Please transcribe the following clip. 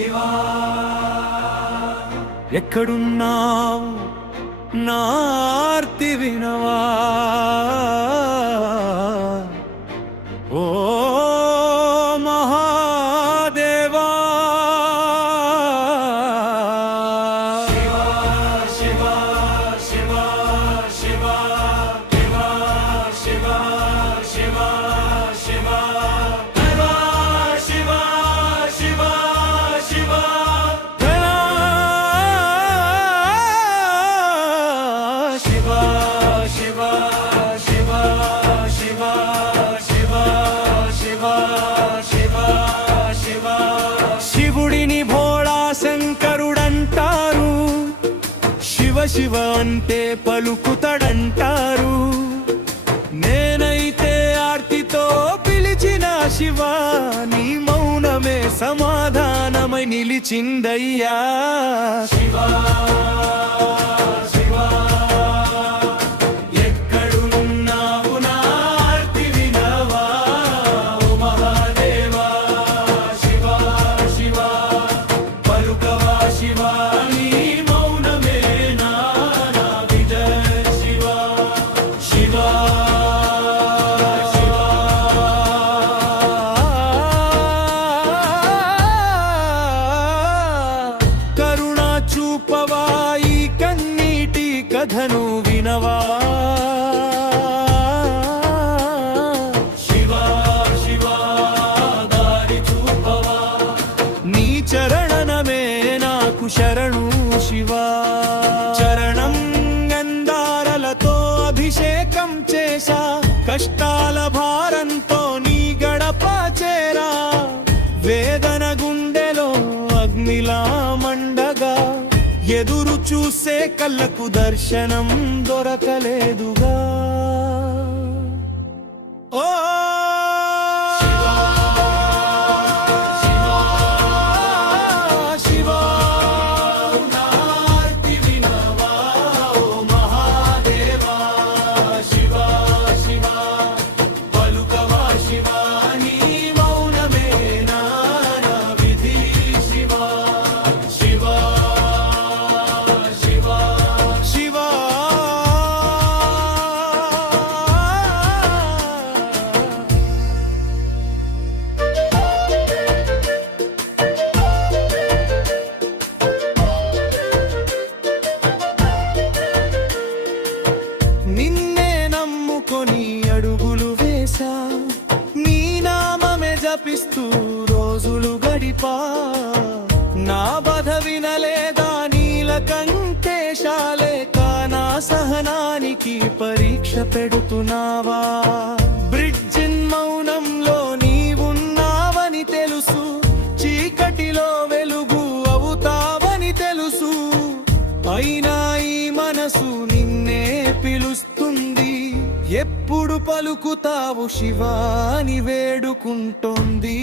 శివా ఎక్కడున్నావు నా ఆర్తి వినవా ఓ మహాదేవా శివా శివా శివా శివా శివా శివా శివా శివుడిని భోళా శంకరుడంటారు, శివ శివ అంటే పలుకుతడంటారు. నేనైతే ఆర్తితో పిలిచిన శివ నీ మౌనమే సమాధానమై నిలిచిందయ్యా. శివా కథను వినవా. శివా శివా దారి చూపవా, నీ చరణమే నాకు శరణు శివా. చరణం గంధారలతో అభిషేకం చేశా, కష్టాల భారంతో నీ గడప చేరా. వేదన గుండెలో అగ్నిలా మండగా, ఎదురు చూసే కళ్ళకు దర్శనం దొరకలేదుగా. ఓ అడుగులు వేశా, నీ నామమే జపిస్తూ రోజులు గడిపా. నా బాధ వినలేదా నీలకంఠేశాలే, నా సహనానికి పరీక్ష పెడుతున్నావా. బ్రిడ్జిన్ మౌనంలో నీవున్నావని తెలుసు, చీకటిలో వెలుగు అవుతావని తెలుసు. అయినా ఈ మనసు నిన్నే పిలుస్తుంది, ఎప్పుడు పలుకుతావు శివాని వేడుకుంటోంది.